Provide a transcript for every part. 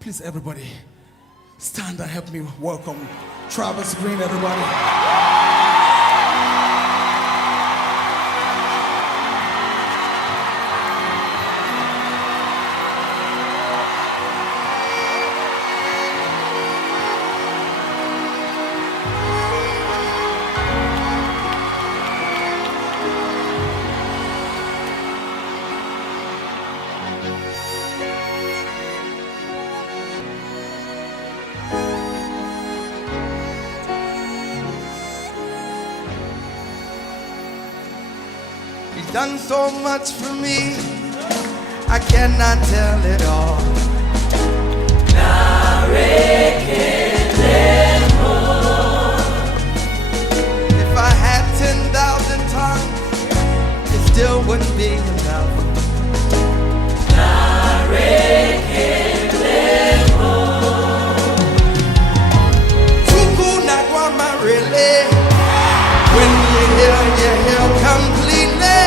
Please, everybody, stand and help me welcome Travis Green, everybody. He's done so much for me, I cannot tell it all. If I had 10,000 tongues, it still wouldn't be enough. Tuku Nagwama really, when you hear completely.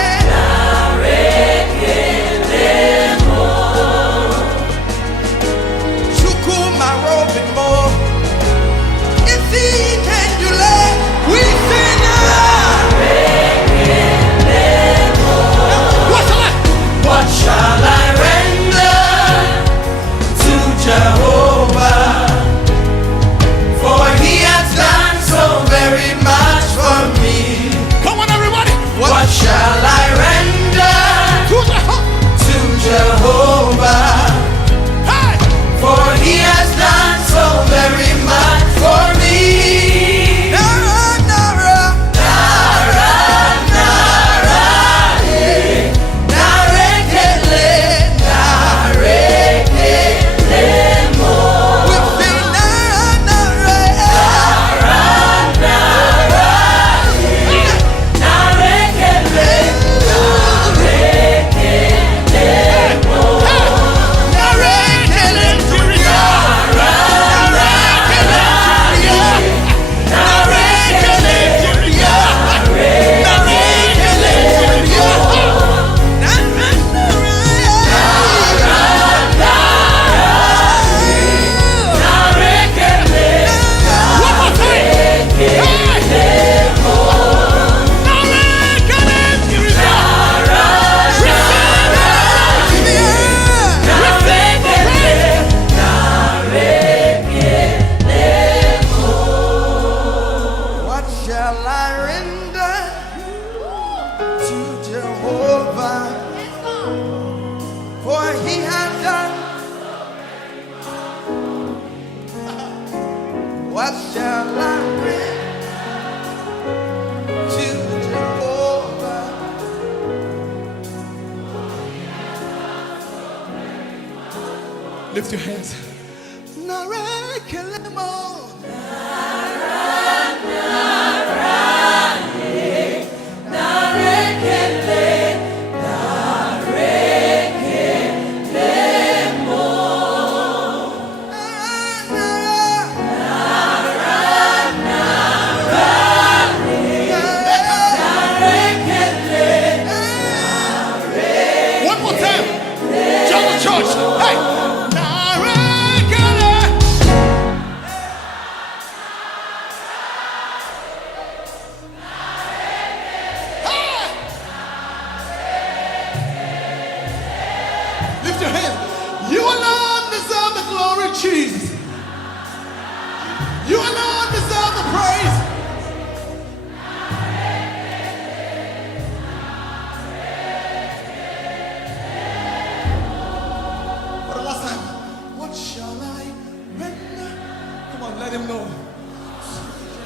What shall I render to Jehovah? Lift your hands. Lift your hands. You alone deserve the glory, Jesus. You alone deserve the praise. For the last time, what shall I render? Come on, let him know.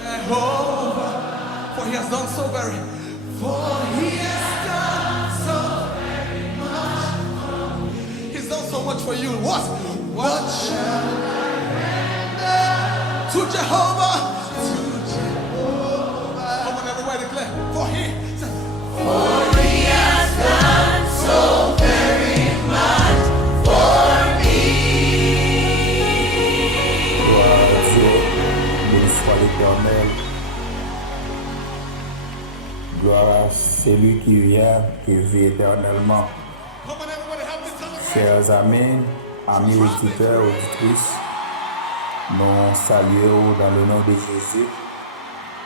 Jehovah, for he has done so very. For he has done so very much. He's done so much for you. What shall I render to Jehovah? To Jehovah. Come on, everybody declare. For he has done so very much for me. Gloire à Dieu, béni soit l'Éternel. Gloire à celui qui vient, qui vit éternellement. Chers amis, amis auditeurs, auditrices, nous saluons dans le nom de Jésus,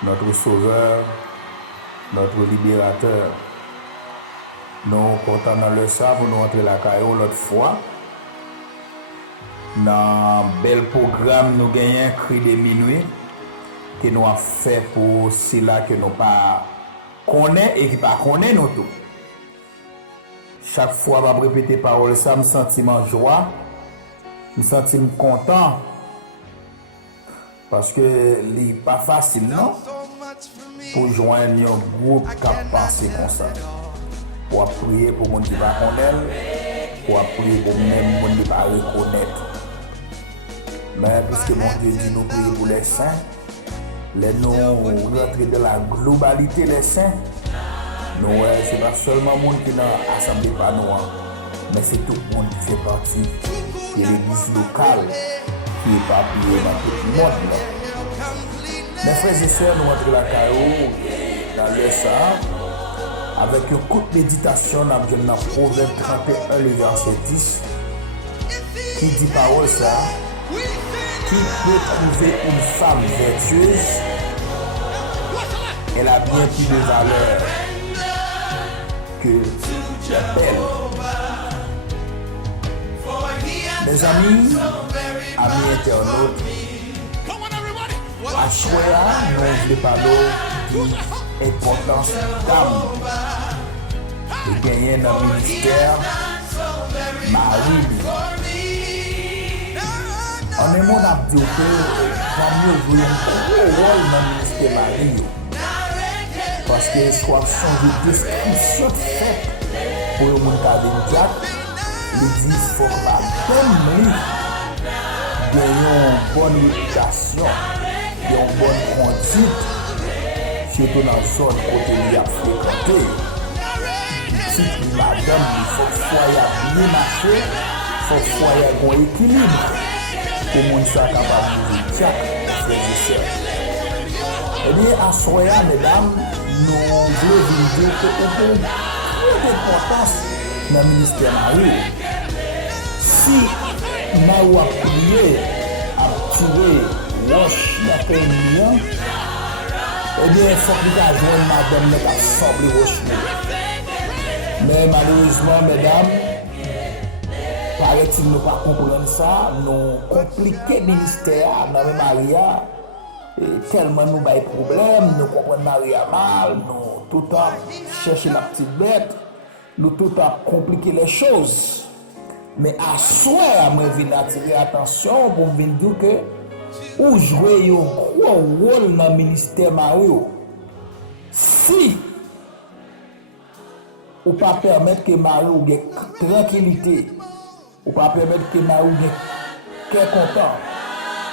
notre Sauveur, notre Libérateur. Nous comptons dans le sang pour nous rentrer la caillou l'autre fois. Dans un bel programme, nous gagnons un cri de minuit que nous avons fait pour ceux-là que nous pas connaissons et qui pas connaissent nous tout. Chaque fois que je répète parole, ça me sens en joie, me sens content parce que ce n'est pas facile non pour joindre un groupe qui pense comme ça. Pour prier pour les gens qui ne connaissent pas, pour prier pour même les gens qui ne reconnaissent. Mais puisque mon Dieu dit nous prier pour les saints, nous rentrer dans la globalité des saints, ce n'est pas seulement les gens qui sont dans l'assemblée par nous, mais c'est tout le monde qui fait partie de l'église locale qui est éparpillée dans tout le monde. Mes frères et sœurs, nous rentrons la caillou dans le sang. Avec une courte méditation dans Proverbe 31, le verset 10, qui dit parole ça, qui peut trouver une femme vertueuse, elle a bien plus de valeur que la belle. Mes amis internautes, à choix, nous voulons parler de l'importance d'âme. Et gagner dans le ministère Marie. En un mot, on a dit que Daniel jouer un gros rôle dans le ministère Marie. Parce que soit son de description faite pour le monde qui a il dit qu'il faut que même lui ait une bonne réputation, une bonne conduite, surtout dans la zone où il a fréquenté. Madame, il faut que foyer bien marché, il faut que foyer ait un équilibre pour que monde soit capable de vivre frères et sœurs. Eh bien, à soya, mesdames, nous voulons vous dire que nous avons beaucoup d'importance dans le ministère Marie. Si nous avons prié à tirer roche dans le million, eh bien, il faut que nous ayons madame qui a semblé roche. Mais malheureusement, mesdames, paraît-il ne pas comprendre ça, nous compliquons le ministère dans Maria, et tellement nous avons des problèmes, nous comprenons Maria mal, nous tout le temps cherchons la petite bête, nous tout le temps compliquons les choses. Mais à soi, je viens attirer l'attention pour vous dire que vous jouez un gros rôle dans le ministère Mario. Si ou pas permettre que Mario ait tranquillité, ou pas permettre que Mario ait cœur content,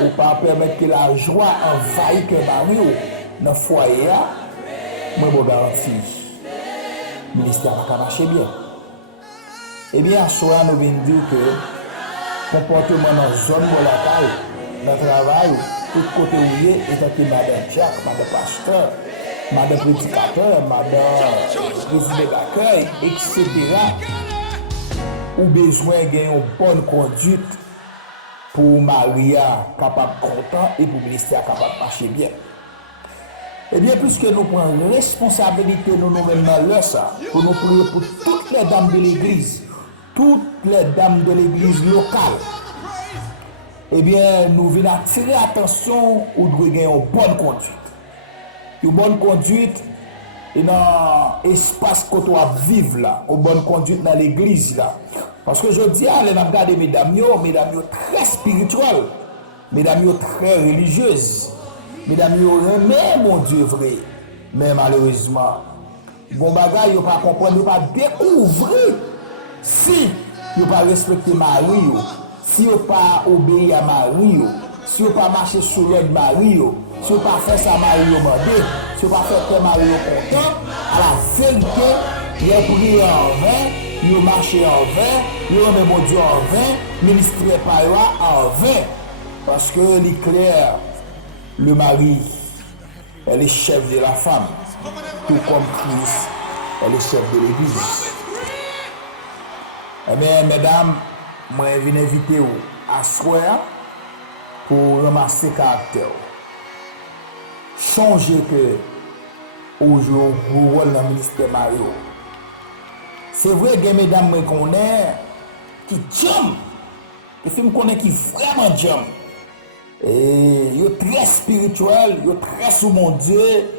ou pas permettre que la joie envahisse que Mario dans le foyer, moi je garantis, le ministère va marcher bien. Eh bien, à soi, nous venons dire que le comportement dans la zone volatile, dans le travail, tout côté où il est que Madame Jacques, Madame Pasteur, Madame Prédicateur, Madame Président d'accueil, etc. Ou besoin d'une bonne conduite pour Maria capable de content et pour le ministère capable de marcher bien. Eh bien, puisque nous prenons responsabilité nous-mêmes dans l'heure, pour nous prier pour toutes les dames de l'église, toutes les dames de l'église locale, eh bien, nous venons attirer l'attention ou de gagner une bonne conduite. Une bonne conduite dans l'espace que tu vas vivre là, une bonne conduite dans l'église là. Parce que je dis, allez, nous regardons mesdames très spirituelles, mesdames très religieuses, mesdames mais mon Dieu vrai. Mais malheureusement, bon bagage, ils ne pas comprendre, ils ne pas découvrir si ils ne pas respecter Marie, si ils ne pas obéir à Marie, si ils ne pas marcher sur l'ordre de Marie, si ils ne pas faire ça Marie demandé, si ils ne pas faire Marie content, à la vérité, ils ont prié en vain, ils ont marché en vain, ils ont remis mon Dieu en vain, ministré par eux en vain. Parce que l'éclair, le mari, elle est chef de la femme, tout comme Christ, elle est chef de l'église. Eh bien, mesdames, moi je viens inviter vous à soir pour ramasser caractère. Changer que aujourd'hui vous rôle dans le ministère Mario. C'est vrai que mesdames me connaissent qui jam. Et film connaît qui vraiment jam. Et yo très spirituel, yo très sous mon Dieu.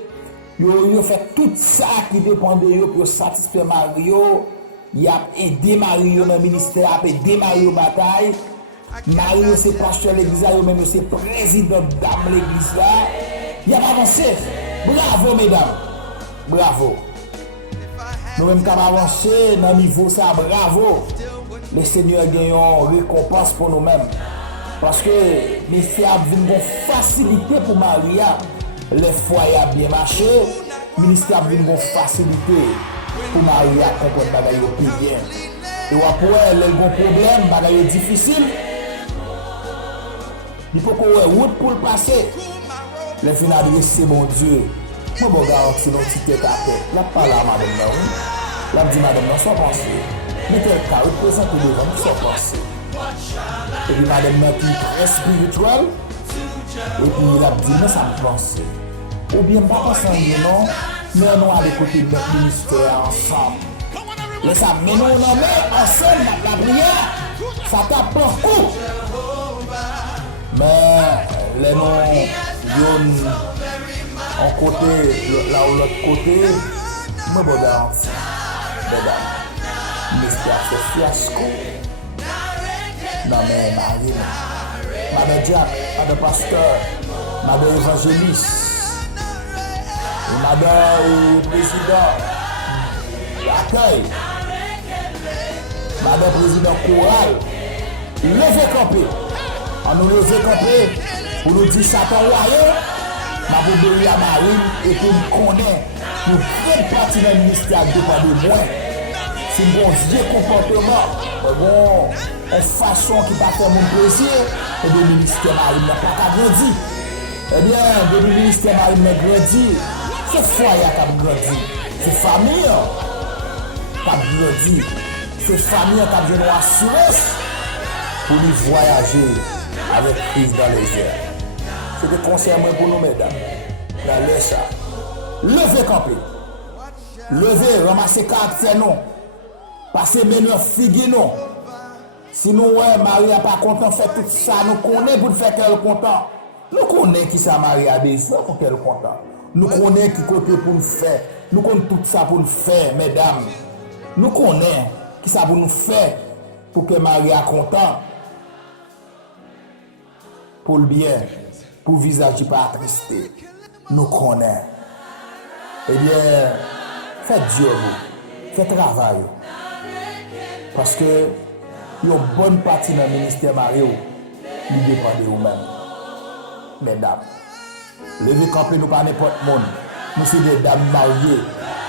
Yo fait tout ça qui dépend de yo pour satisfaire Mario. Il a aidé Mario dans le ministère, a aidé Mario bataille. Mario c'est pasteur l'église, yo même c'est président d'âme l'église là. Il a avancé. Bravo mesdames. Bravo. Nous même qu'à avancer dans le niveau ça, bravo. Le Seigneur gagne une récompense pour nous-mêmes. Parce que le ministère a une facilité pour Maria. Les foyers a bien marché. Le ministère a une facilité pour Maria comprendre bagaille plus bien. Et après, elle a un problème, bagaille difficile. Il faut qu'on ait route pour le passer. Les finales, c'est mon Dieu. Moi, je garantis nos petites têtes à tête. Là, pas là, madame, non. Là, je dis, madame, non, soit pensée. Mettez le cas, représentez devant nous, soit pensée. Et puis, madame, non, qui est très spirituelle. Et puis, il a dit, mais ça me pense. Ou bien, pas penser, non, mais nous allons écouter notre ministère ensemble. Et ça, mais nous, on met ensemble la prière. Ça tape beaucoup. Mais, les noms, en côté, là où l'autre côté, moi, je garantis, mesdames, mystère c'est fiasco. Non, mais Marie, madame Jack, madame pasteur, madame évangéliste, madame président, l'accueil, madame président choral, levez campé. On nous levez campé pour nous dire Satan royaume. Ma boubérie à Marine et que nous connaissons une grande partie dans le ministère dépend de moi. C'est un bon vieux comportement, bon, une façon qui va faire mon plaisir, et le ministère Marine n'a pas grandi. Eh bien, le ministère Marine n'a grandi, c'est foyer qui a grandi, c'est famille qui a grandi, c'est famille qui a besoin d'assurance pour lui voyager avec Christ dans les airs. C'est des conseils pour nous, mesdames. La laisse ça. Levez camper. Levez, ramassez caractère non. Passez maintenant figue non. Si nous, Marie n'est pas content, fait tout ça, nous connaissons pour faire qu'elle content. Nous connaissons qui ça Marie a besoin pour qu'elle content. Nous connaissons qui côté pour nous faire. Nous connaissons tout ça pour nous faire, mesdames. Nous connaissons qui ça pour nous faire pour que Marie a content. Pour le bien. Pour le visage qui pas attristé, nous connaissons. Eh bien, faites Dieu, faites travail. Parce que il y a une bonne partie dans le ministère Mario, il dépend de vous-même. Mesdames, levez camper nous pas n'importe monde. Nous sommes des dames mariées.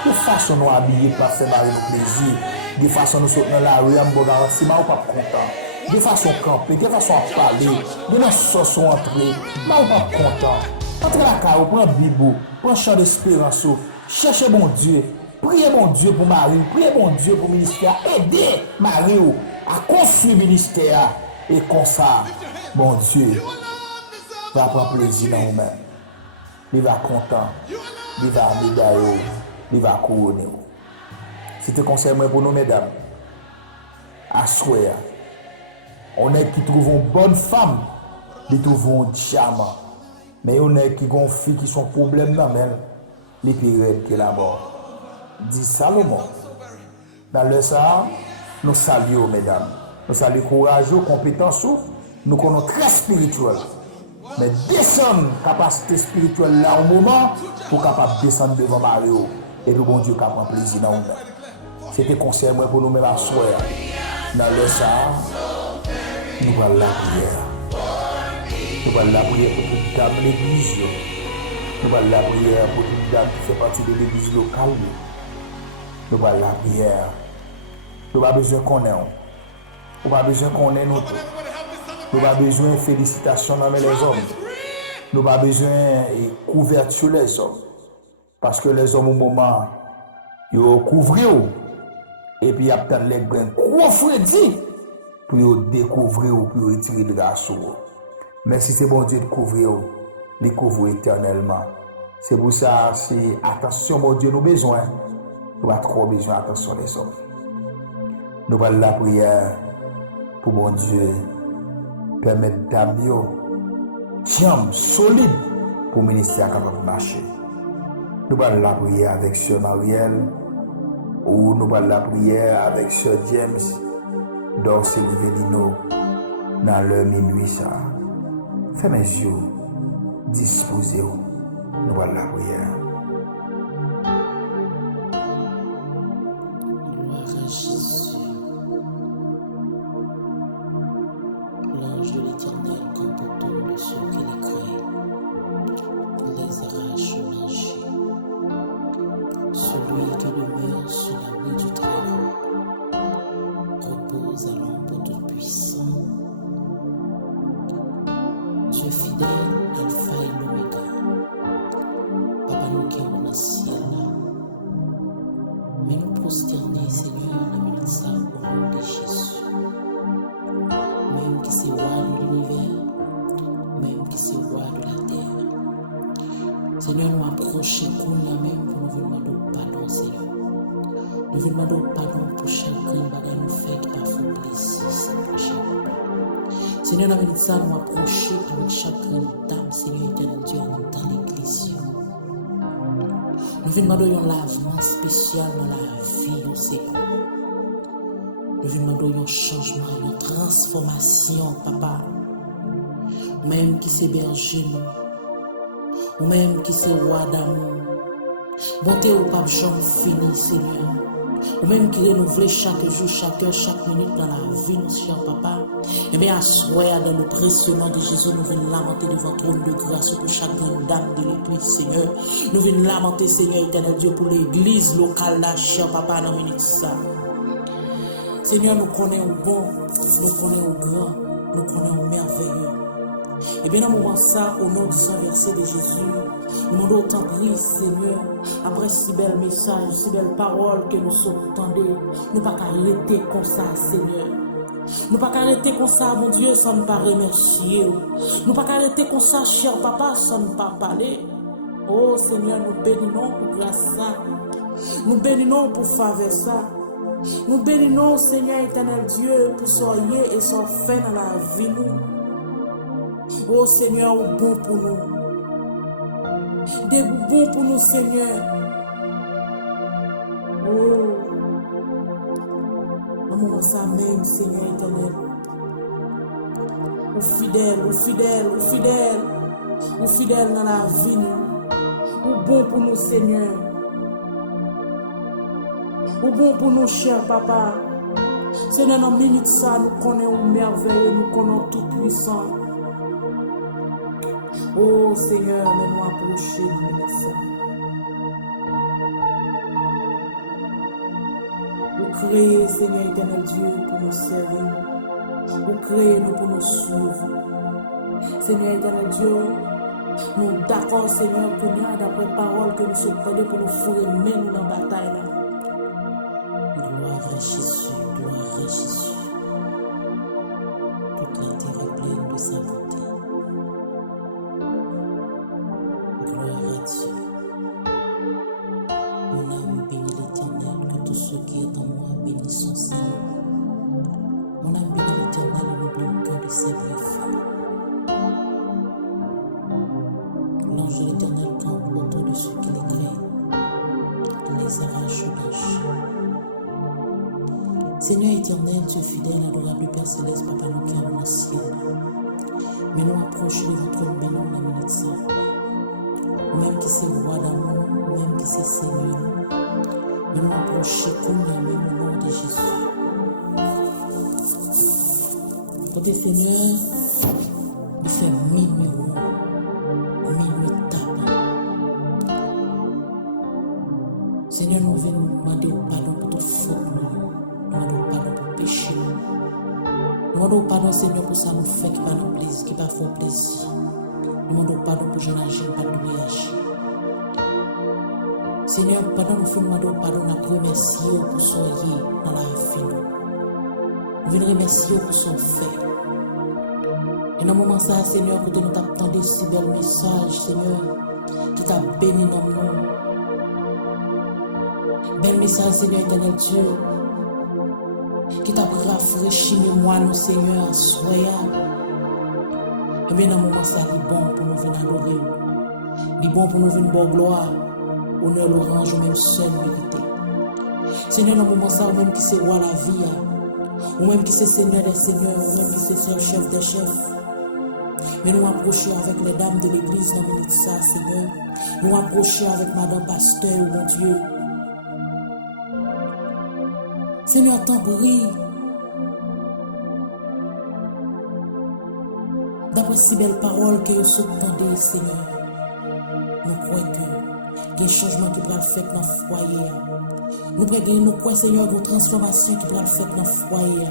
De façon nous habiller pour faire marier nos plaisirs. De façon nous sortir dans la rue, on va garantir, mais on pas content. De façon camper, de façon parler, de la sauce entrer, mais on pas content. Entrez la carrière, prends Bible, prends chant d'espérance, cherchez bon Dieu, priez bon Dieu pour Marie, priez bon Dieu pour le ministère, aidez Marie à construire le ministère et comme ça, bon Dieu va prendre plaisir dans vous-même. Il va content, il va médailler, il va couronner. C'était conseil pour nous, mesdames. À souhait. On est qui trouvent une bonne femme, ils trouvent un diamant. Mais on est qui ont filles qui sont problèmes dans même, les pires que la mort. Dit Salomon. Dans le ça, nous saluons, mesdames. Nous saluons courageux, compétents, nous connaissons très spirituel. Mais descendre capacité spirituelle là au moment pour capable descendre devant Mario et le bon Dieu qui prend plaisir dans nous. C'était conseil pour nous-mêmes à soir. Dans le ça, nous allons la prière. Nous allons la prière pour toute dame de l'église. Nous allons la prière pour toute dame qui fait partie de l'église locale. Nous allons la prière. Nous n'avons pas besoin qu'on ait. Nous n'avons pas besoin qu'on ait nous. Nous n'avons pas besoin de félicitations dans les hommes. Nous n'avons pas besoin de couverture les hommes. Parce que les hommes au moment, ils couvrent. Et puis, il y a peut-être les grains gros Freddy pour découvrir ou pour retirer de grâce. Mais si c'est bon Dieu de couvrir, les couvrir éternellement. C'est pour ça, c'est attention, mon Dieu, nous besoin. Nous pas trop besoin attention les hommes. Nous parlons la prière pour mon Dieu permettre d'amio tiens solide pour le ministère capable de marcher. Nous parlons la prière avec Sœur Marielle ou nous parlons la prière avec Sœur James Dorsey Rivelino dans l'heure minuit ça. Fermez les yeux, disposez-vous, nous parlons la prière. Gloire à Jésus. L'ange de l'Éternel campe autour de ceux qui les craignent, les arrache au danger. Celui qui demeure sous l'abri du Très-Haut repose à l'ombre Tout-Puissant. Dieu fidèle, Alpha et l'Oméga, Papa nous qui est dans le ciel, mais nous prosterner, Seigneur, la minute ça au nom de Jésus. Même qui c'est roi de l'univers, même qui c'est roi de la terre. Seigneur, nous approchons qu'on même pour nous demander pardon, Seigneur. Nous demandons pardon pour chacun bagage nous fait qui pas fait plaisir, Seigneur. Seigneur, la minute ça, nous approchons avec chacun d'âme, Seigneur éternel Dieu, dans l'église. Nous demandons un lavement spécial dans la vie, Seigneur. Nous demandons un changement, une transformation, Papa. Ou même qui s'est berger, ou même qui s'est roi d'amour. Bonté au pape Jean fini, Seigneur. Ou même qui renouvelle chaque jour, chaque heure, chaque minute dans la vie, mon cher Papa. Eh bien, à soir, dans le précieux nom de Jésus, nous venons lamenter devant trône de grâce pour chaque dame de l'église, Seigneur. Nous venons lamenter, Seigneur éternel Dieu, pour l'église locale, là, cher Papa, dans minute ça. Seigneur, nous connaissons bon, nous connaissons grand, nous connaissons merveilleux. Et bien, dans le moment ça, au nom du Saint-Verset de Jésus, nous demandons autant de Seigneur, après si bel message, si belle parole que nous sommes entendus, nous ne pouvons pas arrêter comme ça, Seigneur. Nous ne pouvons pas arrêter comme ça, mon Dieu, sans ne pas remercier. Nous ne pouvons pas arrêter comme ça, cher Papa, sans ne pas parler. Oh Seigneur, nous bénissons pour grâce ça. Nous bénissons pour faveur ça. Nous bénissons, Seigneur éternel Dieu, pour soyez et son fin dans la vie nous. Oh Seigneur, bon pour nous. Des bons pour nous, Seigneur. Oh. Au moment ça même, Seigneur éternel. Ou fidèle, ou fidèle, ou fidèle. Ou fidèle dans la vie nous. Ou bon pour nous, Seigneur. Ou bon pour nous, cher Papa. Seigneur, dans minute ça, nous connaissons merveilleux, nous connaissons tout puissant. Oh Seigneur, nous approcher de nous. Vous créez, Seigneur éternel Dieu, pour nous servir. Vous créez nous pour nous suivre. Seigneur éternel Dieu, nous d'accord, Seigneur, qu'on y a d'après parole que nous sommes prêts pour nous fourrer même dans la bataille. Gloire à Jésus, gloire à Jésus. Toute la terre est pleine de sa bonté. Gloire à Dieu. Mon âme bénit l'Éternel, que tout ce qui est en moi bénisse son Seigneur. Mon âme bénit l'Éternel et n'oublie aucun de ses bienfaits. L'ange de l'Éternel campe autour de ceux qui les craignent, les arrache au danger. Seigneur éternel, Dieu fidèle, adorable Père céleste, Papa nous qui sommes dans le ciel. Mais nous approchons de votre bénin dans la minute ça. Même qui c'est roi d'amour, même qui c'est Seigneur. Mais nous approchons comme même au nom de Jésus. Côté Seigneur, il fait minuit tape. Seigneur, nous venons demander pardon pour toute faute. Nous demandons pardon pour péché. Nous demandons pardon, Seigneur, pour ça nous fait qui pas nous plaisir, qui pas fait plaisir. Nous demandons pardon pour je n'agis pas de réagir. Seigneur, pendant nous demandons pardon, nous remercions pour soyez dans la vie. Nous Nous venons remercier pour son fait. Et dans le moment ça, Seigneur, que nous t'attendons si bel message, Seigneur, qui t'a béni dans le monde. Bel message, Seigneur éternel Dieu, qui t'a rafraîchi mémoire, nous, Seigneur, soya. Et bien, dans le moment ça, il est bon pour nous venir adorer. Il est bon pour nous venir bonne gloire. Honneur, l'orange, même seul vérité. Seigneur, dans le moment ça, ou même qui c'est roi la vie, ou même qui c'est Seigneur des seigneurs, ou même qui c'est chef des chefs. Mais nous approchons avec les dames de l'église dans le ça, Seigneur. Nous approchons avec Madame Pasteur, mon Dieu. Seigneur, t'en prie. D'après si belles paroles que vous entendez, Seigneur, nous croyons qu'il y a un changement qui va le faire dans le foyer. Nous croyons, Seigneur, qu'il y a une transformation qui va le faire dans le foyer.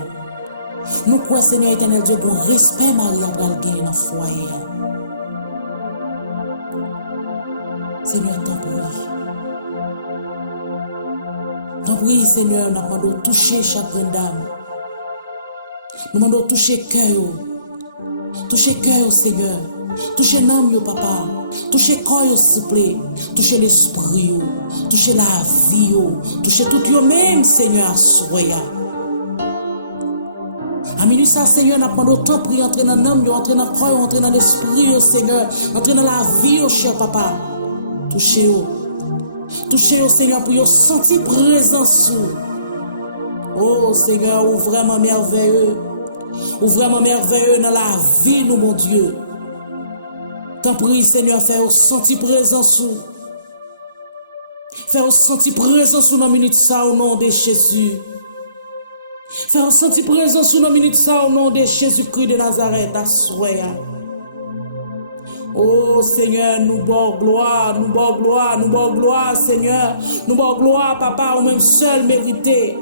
Nous croyons, Seigneur éternel Dieu, qu'on respect Marie à gagner dans le foyer. Seigneur, t'en prie. T'en prie, Seigneur, nous demandons de toucher chaque dame. Nous demandons de toucher cœur. Toucher cœur, Seigneur. Toucher l'âme, papa. Toucher corps, s'il te plaît. Toucher l'esprit. Toucher la vie. Toucher tout même, Seigneur, soya. À minuit, ça, Seigneur, n'a pas d'autre temps pour entrer dans l'âme, entrer dans le corps, entrer dans l'esprit, Seigneur, entrer dans la vie, cher papa. Touchez-vous. Touchez-vous, Seigneur, pour sentir présence. Oh, Seigneur, ou vraiment merveilleux. Ou vraiment merveilleux dans la vie, nous, mon Dieu. T'en prie, Seigneur, fais-vous sentir présence. Fais-vous sentir présence dans la minute, ça, au nom de Jésus. Fais sentir présence sous nos minutes ça au nom de Jésus-Christ de Nazareth, à souhait. Oh Seigneur, nous bon gloire, nous bon gloire, nous bon gloire, Seigneur. Nous bon gloire, papa, ou même seul mérité.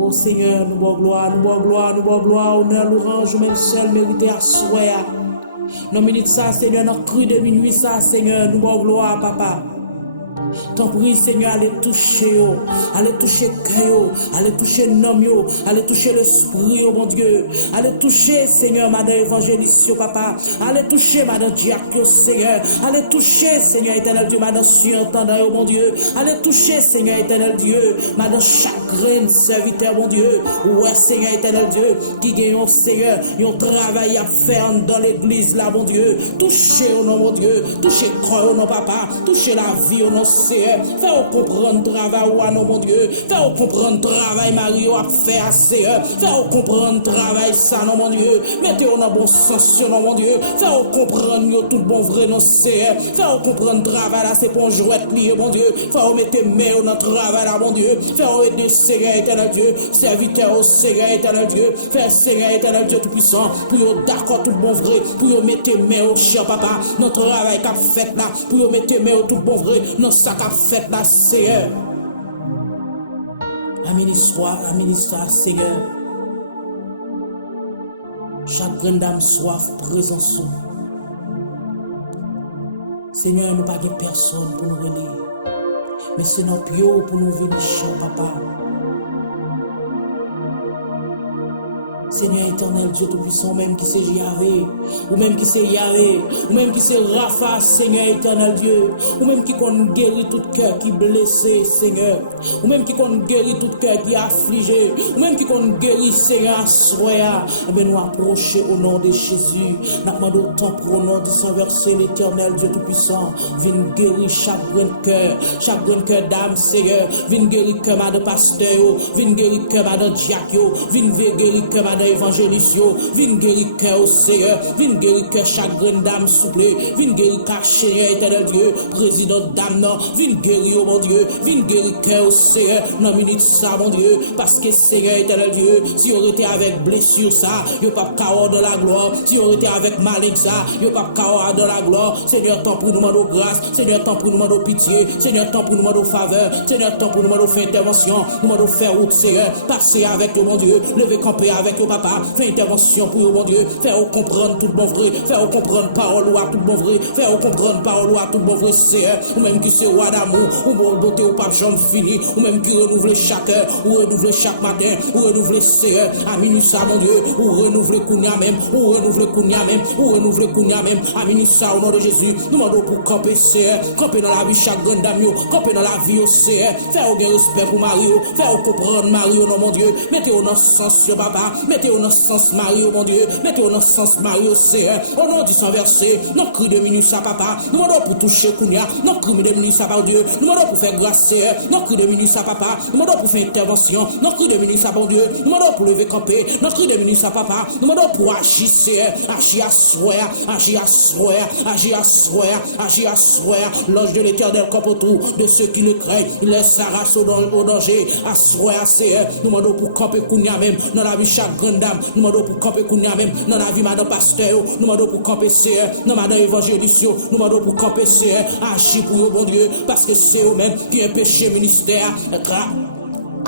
Oh Seigneur, nous bon gloire, nous bon gloire, nous bon gloire, honneur, l'orange, ou même seul mérité, à souhait. Nos minutes ça, Seigneur, nos cru de minuit ça, Seigneur, nous bon gloire, papa. T'en prie, Seigneur, allez toucher, allez toucher cœur, allez toucher l'homme, allez toucher l'esprit, oh mon Dieu, allez toucher, Seigneur, Madame Évangéliste, papa, allez toucher, Madame Diacre, Seigneur, allez toucher, Seigneur éternel Dieu, Madame Surentendant, oh mon Dieu, allez toucher, Seigneur éternel Dieu, Madame Chagrin, serviteur, mon Dieu, ouais, Seigneur éternel Dieu, qui gagne, Seigneur, un travail à faire dans l'église, là, mon Dieu, touchez, oh non, mon Dieu, touchez corps, oh non, papa, touchez la vie, oh non, Seigneur, fais-nous comprendre le travail, oh non, mon Dieu, fais-nous comprendre le travail, Mario, à faire, Seigneur, fais-nous comprendre le travail, ça, non, mon Dieu, mettez-nous dans bon sens, non, mon Dieu, fais-nous comprendre tout bon vrai, non, Seigneur, fais-nous comprendre le travail, là, c'est pour un jouet lié, mon Dieu, fais-nous mettre main dans le travail, là, mon Dieu, fais-nous aider, Seigneur éternel Dieu, serviteur au Seigneur éternel Dieu, fais Seigneur éternel Dieu tout-puissant, pour d'accord tout bon vrai, pour mettre main au cher papa, notre travail qu'a fait là, pour mettre main au tout bon vrai, non, ça qu'a fait là, Seigneur. Administre, Seigneur. Chaque grande dame soif, présence. Seigneur, nous pas de personne pour nous relayer. Mais c'est notre pio pour nous venir cher papa. Seigneur éternel, Dieu tout-puissant, même qui c'est Yahvé, ou même qui c'est Yahvé, ou même qui c'est Rapha, Seigneur éternel Dieu, ou même qui compte guérir tout cœur qui est blessé, Seigneur, ou même qui compte guérir tout cœur qui est affligé, ou même qui compte guérir, Seigneur, soya, eh bien nous approcher au nom de Jésus, nous demandons autant pour au nom de son verset, l'éternel Dieu tout-puissant, viens guérir chaque grain de cœur d'âme, Seigneur, viens guérir cœur de pasteur, viens guérir cœur de diacre, viens guérir cœur de évangéliste, viens guérir cœur au Seigneur, viens guérir cœur chaque graine d'âme souple, viens guérir cœur Seigneur éternel Dieu, président d'âme, viens guérir mon Dieu, viens guérir cœur au Seigneur, dans minute ça mon Dieu, parce que Seigneur éternel Dieu, si on était avec blessure ça, yo pas caor de la gloire, si on était avec maladie ça, yo pas caor de la gloire, Seigneur tant pour nous demander grâce, Seigneur tant pour nous demander pitié, Seigneur tant pour nous demander faveur, Seigneur tant pour nous demander faire intervention, nous demander faire route Seigneur, passer avec toi mon Dieu, lever camper avec toi papa, fais intervention pour eux, mon Dieu, fais-nous comprendre tout bon vrai, fais-nous comprendre parole ou à tout bon vrai, fais-nous comprendre parole ou à tout bon vrai, Seigneur, ou même qui c'est roi d'amour, ou bon beauté ou pas jamais fini, ou même qui renouvelle chaque heure, ou renouveler chaque matin, ou renouveler Seigneur, à minuit ça, mon Dieu, ou renouveler Kounia même, ou renouveler Kounia même, ou renouveler Kounia même, à minuit ça, au nom de Jésus, nous demandons pour camper, Seigneur, camper dans la vie chaque grande dame, camper dans la vie, Seigneur, faire aucun respect pour Mario, faire comprendre Mario, non, mon Dieu, mettez-vous dans le sens, sur papa, mettez-vous dans le sens, Mario, mon Dieu, mettez-vous dans le sens, Mario, Seigneur, au nom du sang versé, non, cri de minutes, ça, papa, nous demandons pour toucher Kounia, non, cri de minutes, ça, par Dieu, nous demandons pour faire grâce, Seigneur, non, cri de minutes, ça, papa, nous demandons pour faire intervention, non, cri de minutes, ça, bon Dieu, nous demandons pour lever camper, non, cri de minutes, ça, papa, nous demandons pour agir, Seigneur, agir à soi, agir à soi, agir à soi, agir à soi, l'ange de l'éternel campe autour de ceux qui le craignent, il laisse sa race au danger, à soi, Seigneur, nous demandons pour camper Kounia même, dans la vie chaque grande dame, nous demandons pour camper Kounia même, dans la vie madame pasteur, nous demandons pour camper Seigneur, dans madame évangéliste, nous demandons pour camper Seigneur, agir pour eux, bon Dieu, parce que c'est eux-mêmes qui ont péché ministère,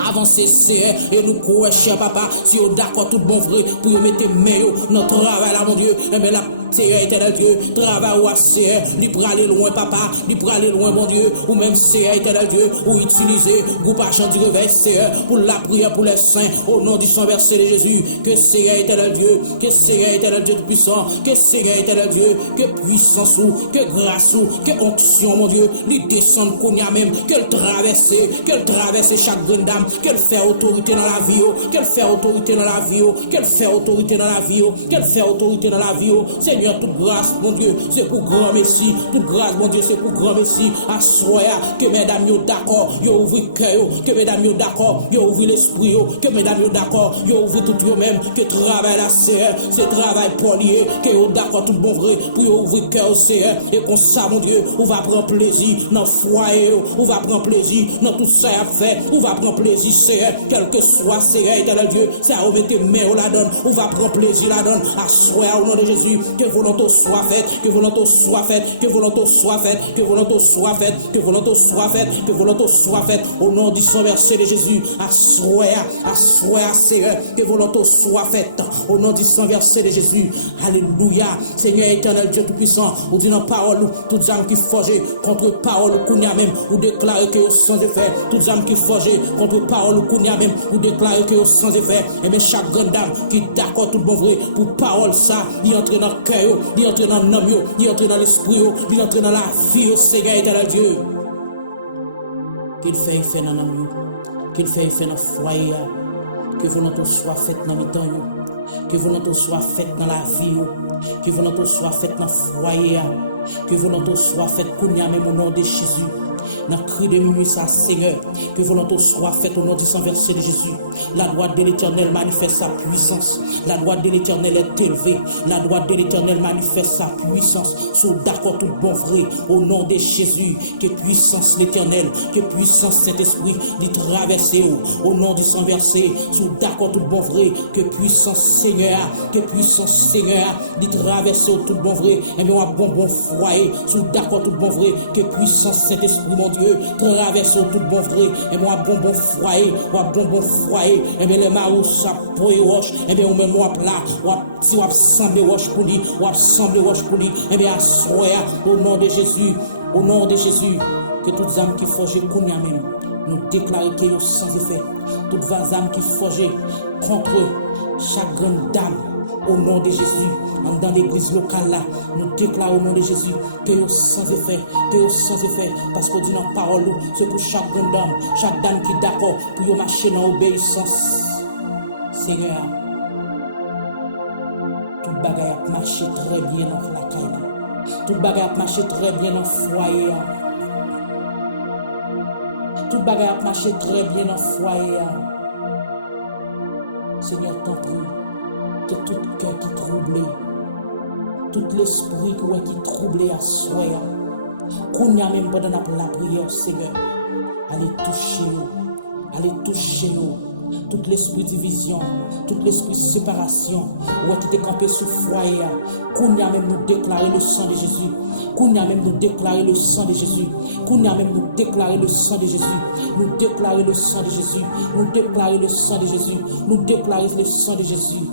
avancer Seigneur et nous courir cher papa si on d'accord tout bon vrai pour mettre main notre travail là mon Dieu et bien la Seigneur éternel Dieu, travail ou Seigneur, lui pour aller loin papa, lui pour aller loin mon Dieu, ou même Seigneur éternel Dieu, ou utiliser groupe agent du réveil Seigneur pour la prière pour les saints, au nom du sang versé de Jésus, que Seigneur éternel Dieu, que Seigneur éternel Dieu puissant, que Seigneur éternel Dieu, que puissance ou, que grâce ou, que onction mon Dieu, lui descendre Kounia même, qu'elle traverse chaque grande dame, qu'elle fait autorité dans la vie, qu'elle fait autorité dans la vie, qu'elle fait autorité dans la vie, qu'elle fait autorité dans la vie, Seigneur, toute grâce, mon Dieu, c'est pour grand Messie. Toute grâce, mon Dieu, c'est pour grand Messie. Assoya, que mesdames yo d'accord, yo ouvri cœur, que mesdames yo d'accord, yo ouvri l'esprit, que mesdames yo d'accord, yo ouvri tout yo même, que travail la Seigneur, c'est travail polier, que yo d'accord tout bon vrai, pour yo ouvrir cœur Seigneur, et qu'on ça, mon Dieu, on va prendre plaisir dans le foyer, on va prendre plaisir dans tout ça à faire, on va prendre plaisir Seigneur, quel que soit Seigneur, éternel Dieu, c'est à remettre main on la donne, on va prendre plaisir la donne, assoya au nom de Jésus, que volonté soit faite, que volonté soit faite, que volonté soit faite, que volonté soit faite, que volonté soit faite, que volonté soit faite, au nom du sang versé de Jésus, assoya, Seigneur, que volonté soit faite, au nom du sang versé de Jésus, alléluia, Seigneur éternel Dieu tout-puissant, ou dit dans parole, toutes âmes qui forgent contre parole, Kounia même, ou déclare que sans effet, toutes âmes qui forgent contre parole, Kounia même, ou déclare que sans effet, et bien chaque grande dame qui d'accord tout bon vrai, pour parole ça, il entre dans le cœur, il entre dans l'âme, il entre dans l'esprit, il entre dans la vie, Seigneur éternel Dieu. Qu'il fait effet dans l'âme, qu'il fait effet dans le foyer, que volonté soit faite dans le temps, que volonté soit faite dans la vie, que volonté soit faite dans le foyer, que volonté soit faite Kounia même au nom de Jésus. Dans le cri de minuit, ça, Seigneur, que volonté soit faite au nom du sang versé de Jésus. La droite de l'Éternel manifeste sa puissance. La droite de l'Éternel est élevée. La droite de l'Éternel manifeste sa puissance. Sous d'accord tout bon vrai, au nom de Jésus, que puissance l'Éternel, que puissance Saint-Esprit, d'y traverser au nom du sang versé. Sous d'accord tout bon vrai, que puissance Seigneur, d'y traverser tout bon vrai. Et bien, un bon foyer, sous d'accord tout bon vrai, que puissance Saint-Esprit, mon Dieu, traverse tout bon vrai, et moi bon foyer, et bien les marous ça pour roche, et bien ou même moi là, si on semble roche pour lui, et bien assoya au nom de Jésus, que toutes âmes qui forgent Kounia même, nous déclarons qu'ils sont sans effet, toutes vos âmes qui forgent contre chaque grande dame. Au nom de Jésus, dans l'église locale là, nous déclarons au nom de Jésus que vous sans effet, parce que dit dans la parole, c'est pour chaque dame qui est d'accord pour marcher dans l'obéissance. Seigneur, toute bagaille a marché très bien dans la caille, toute bagaille a marché très bien dans le foyer, toute bagaille a marché très bien dans le foyer. Seigneur, t'en prie. Que tout cœur qui troublé, tout l'esprit qui troublé à soi, qu'on y a même pendant la prière, Seigneur, allez toucher nous, tout l'esprit division, tout l'esprit séparation, ou qui était campé sous foyer, qu'on y a même nous déclaré le sang de Jésus, qu'on y a même nous déclaré le sang de Jésus, qu'on y a même nous déclaré le sang de Jésus, nous déclarer le sang de Jésus, nous déclarer le sang de Jésus, nous déclarer le sang de Jésus.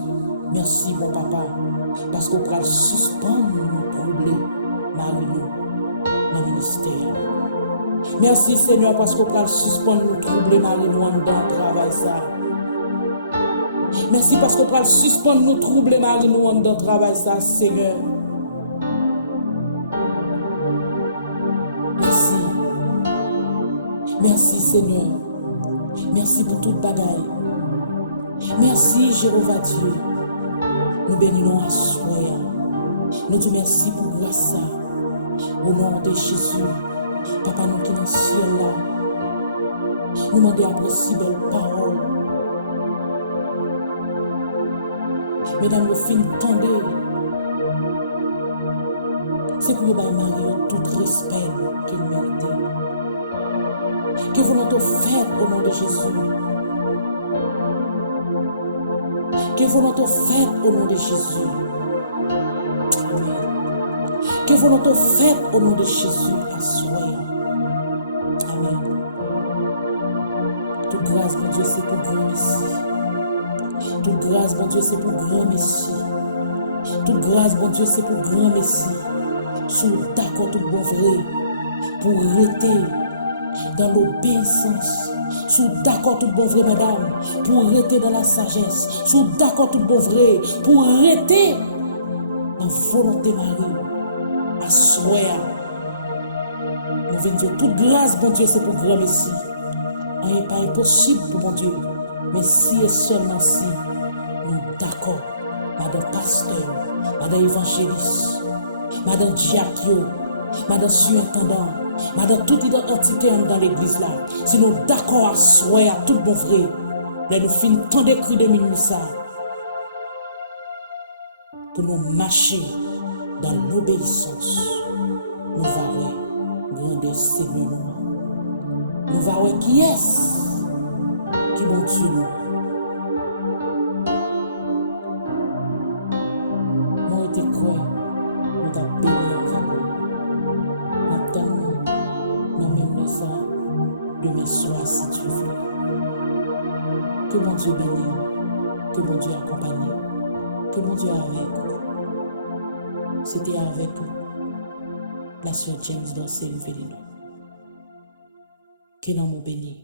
Merci mon papa, parce qu'on pourra suspendre nous troubler, Marie-nous, dans le ministère. Merci Seigneur parce qu'on peut suspendre nous troubler Marie-nous dans le travail ça. Merci parce qu'on peut suspendre nous troubler Marie-nous dans le travail ça, Seigneur. Merci. Merci Seigneur. Merci pour toute bagaille. Merci Jéhovah Dieu. Nous bénissons à soi. Nous te merci pour grâce ça. Au nom de Jésus. Papa, nous qui dans le ciel là, nous demandons après si belle parole. Mesdames, nous fin tendez. C'est pour que Marie tout respect qu'il mérite. Que vous nous faites au nom de Jésus. Que vous nous faites au nom de Jésus. Amen. Que vous nous faites au nom de Jésus à soi. Amen. Toute grâce, mon Dieu, c'est pour grand Messie. Toute grâce, mon Dieu, c'est pour grand Messie. Toute grâce, mon Dieu, c'est pour grand Messie. Sous d'accord tout bon vrai. Pour rester dans l'obéissance. Sous d'accord tout bon vrai, madame. Pour rester dans la sagesse. Sous d'accord tout bon vrai. Pour rester dans la volonté Marie. À soi. Nous venons dire toute grâce, mon Dieu, c'est pour grand Messie. Rien n'est pas impossible pour mon Dieu. Mais si et seulement si, nous d'accord, madame pasteur, madame évangéliste, madame diacre, madame surintendant, madame toute identité dans l'église là, si nous d'accord à soi, à tout bon vrai, là nous finissons tant d'écrire de minuit ça, pour nous marcher dans l'obéissance, nous allons grandir Seigneur nous. Nous allons voir qui est-ce qui bon Dieu nous. Moi été croix, nous t'avons béni avec nous. Nous non même ça demain soir si tu veux. Que mon Dieu bénisse, que mon Dieu accompagne, que mon Dieu avec. C'était avec la sœur James dans ses Vélino. Que l'on nous bénisse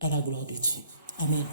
à la gloire de Dieu. Amen.